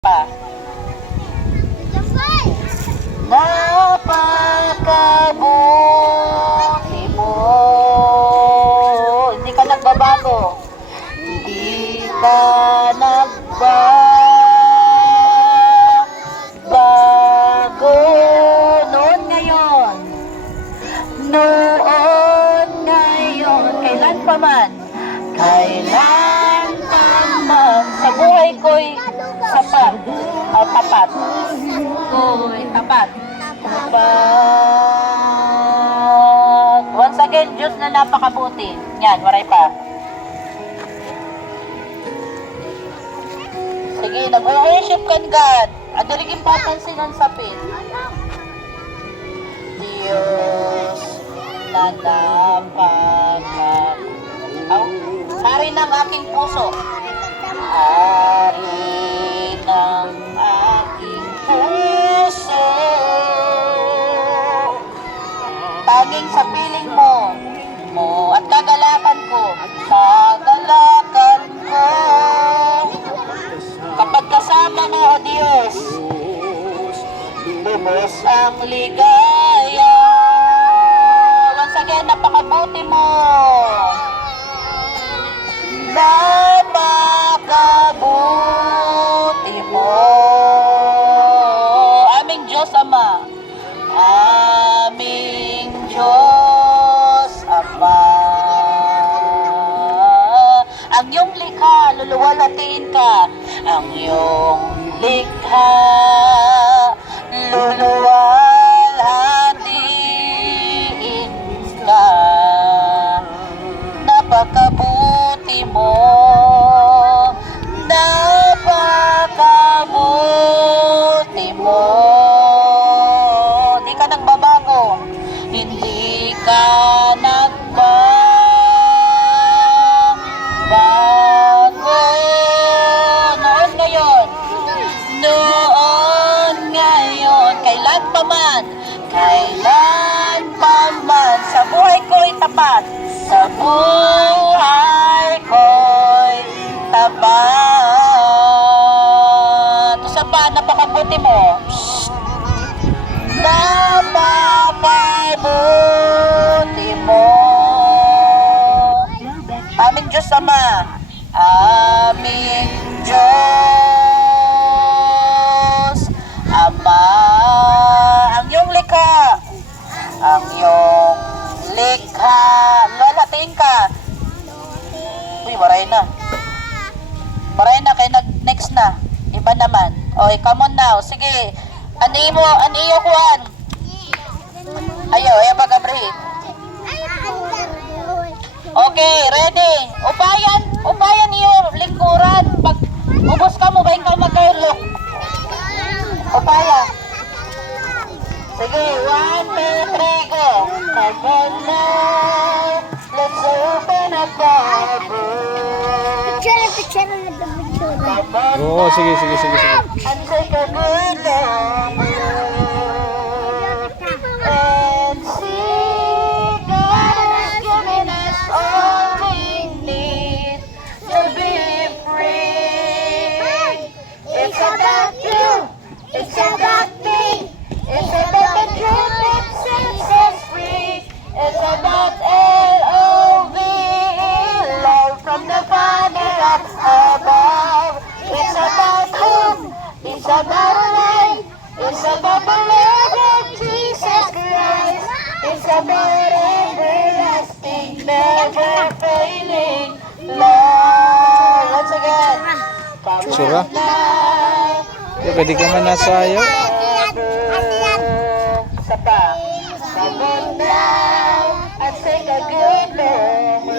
Pa. Napakabuti mo. Hindi ka nagbabago. Hindi ka nagbabago. Noon ngayon. Noon ngayon. Kailan pa man. Kailan pa man. Sa buhay ko'y sapat. O tapat. Ko'y tapat. Tapat. Once again, Diyos na napakabuti. Yan, waray pa. Sige, nag-worship kan God. Adaligin papansinan sa pin. Diyos na napakabuti. Hari ng aking puso. Hari ng aking puso. Tanging sa piling mo at kagalakan ko. Kagalakan ko. Kapag kasama mo, O Diyos, lubos ang ligaya. Once again, napakabuti mo. Napakabuti mo. Aming Diyos Ama. Aming Diyos Ama. Ang iyong likha, luluwalhatiin ka. Ang iyong likha, luluwalhatiin ka. Napakabuti mo. Napakabuti mo. Hindi ka nagbabago. Hindi ka nagbabago. Noon ngayon. Noon ngayon. Kailan pa man. Kailan pa man. Sa buhay ko'y tapat. Sa buhay ko'y tapat. Sa pa, napakabuti mo. Napakabuti mo. Aming Diyos Ama. Aming Diyos Ama. Ang iyong likha. Ang iyong likha. Lalating ka. Uy, maray na. Maray na, kaya next na. Iba naman. Okay, come on now. Sige. Aniyo kuhan. Ayo, pag-abri. Okay, ready. Upayan iyo lingkuran. Pag ubos ka mo, bahin ka mag-airlock. Upaya. Sige, 1, 2, 3, go. Come on now. Let's open up our book. Picture na the picture. Oo, sige. And take a good look. And see God has given us all we need to be free. It's about you. It's about me. It's about the truth that sets us free. It's about L-O-V-E, love from the Father up above. It's about whom? It's about life. It's about the love of Jesus Christ. It's about everlasting, never failing love. Once again. Sura? Ya, pwede ka man nasayaw. Isa pa. Come on now and take a good look.